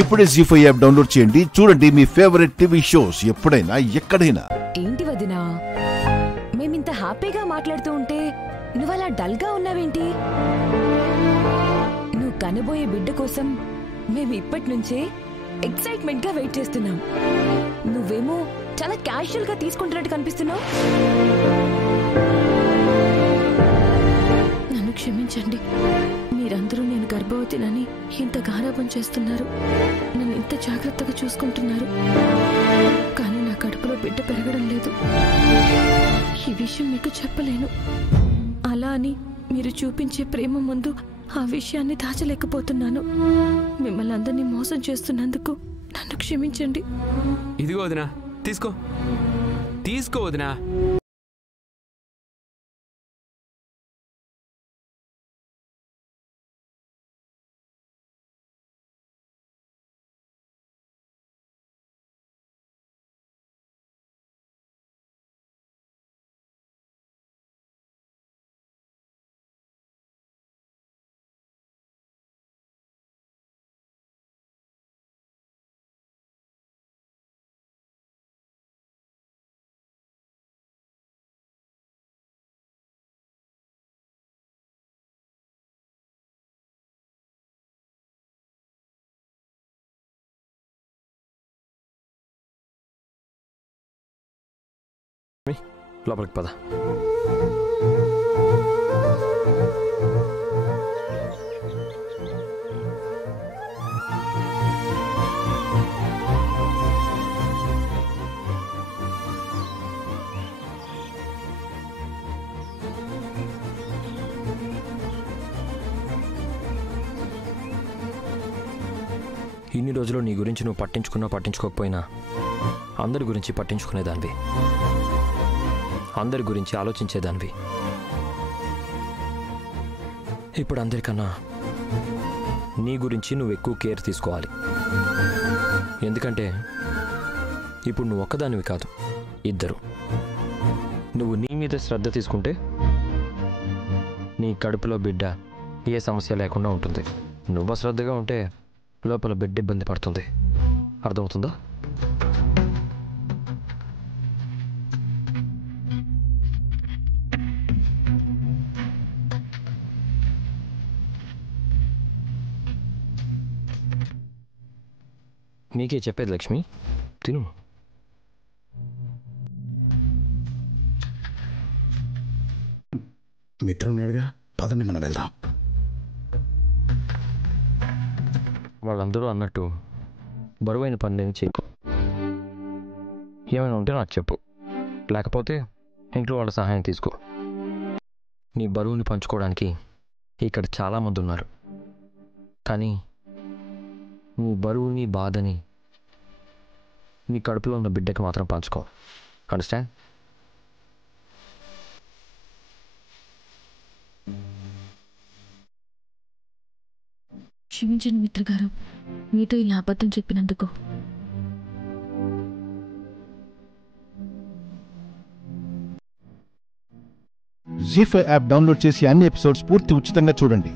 ఇప్పుడే జీ5 app download చేయండి. చూడండి మీ ఫేవరెట్ టీవీ షోస్ ఎప్పుడైనా ఎక్కడైనా. ఏంటి వదినా, మేమింత హ్యాపీగా మాట్లాడుతూ ఉంటే నువ్వలా డల్గా ఉన్నావేంటి? నువ్వు కనబోయే బిడ్డ కోసం మేము ఇప్పటి నుంచే ఎక్సైట్మెంట్ గా వెయిట్ చేస్తున్నాం. నువ్వేమో చాలా క్యాజువల్ గా తీసుకుంటున్నట్టు కనిపిస్తున్నావు. నన్ను క్షమించండి. మీరందరూ నేను గర్భవతినని ఇంత గారాబం చేస్తున్నారు, నన్ను ఇంత జాగ్రత్తగా చూసుకుంటున్నారు. కానీ నా కడుపులో బిడ్డ పెరగడం లేదు. ఈ విషయం మీకు చెప్పలేను. అలా అని మీరు చూపించే ప్రేమ ముందు ఆ విషయాన్ని దాచలేకపోతున్నాను. మిమ్మల్ని అందరినీ మోసం చేస్తున్నందుకు నన్ను క్షమించండి. ఇదిగో వదినా, తీసుకో తీసుకో వదినా. లోపలికి పద. ఇన్ని రోజులు నీ గురించి నువ్వు పట్టించుకున్నా పట్టించుకోకపోయినా అందరి గురించి పట్టించుకునేదానివి, అందరి గురించి ఆలోచించేదానివి. ఇప్పుడు అందరికన్నా నీ గురించి నువ్వు ఎక్కువ కేర్ తీసుకోవాలి. ఎందుకంటే ఇప్పుడు నువ్వు ఒక్కదానివి కాదు, ఇద్దరు. నువ్వు నీ మీద శ్రద్ధ తీసుకుంటే నీ కడుపులో బిడ్డ ఏ సమస్య లేకుండా ఉంటుంది. నువ్వు అశ్రద్ధగా ఉంటే లోపల బిడ్డ ఇబ్బంది పడుతుంది. అర్థమవుతుందా? నీకే చెప్పేది లక్ష్మి, తిను. మిత్రం నేడుగా, పదండి మనం వెళ్దాం. వాళ్ళందరూ అన్నట్టు బరువైన పనులేమి చేయకు. ఏమైనా ఉంటే నాకు చెప్పు, లేకపోతే ఇంట్లో వాళ్ళ సహాయం తీసుకో. నీ బరువుని పంచుకోవడానికి ఇక్కడ చాలామంది ఉన్నారు, కానీ నీ బరువుని బాధని నీ కడుపులో ఉన్న బిడ్డకి మాత్రం పంచుకో. అండర్స్టాండ్? క్షమించండి మిత్ర గారు, మీతో ఇలా అబద్ధం చెప్పినందుకు. జీ5 యాప్ డౌన్లోడ్ చేసి అన్ని ఎపిసోడ్స్ పూర్తి ఉచితంగా చూడండి.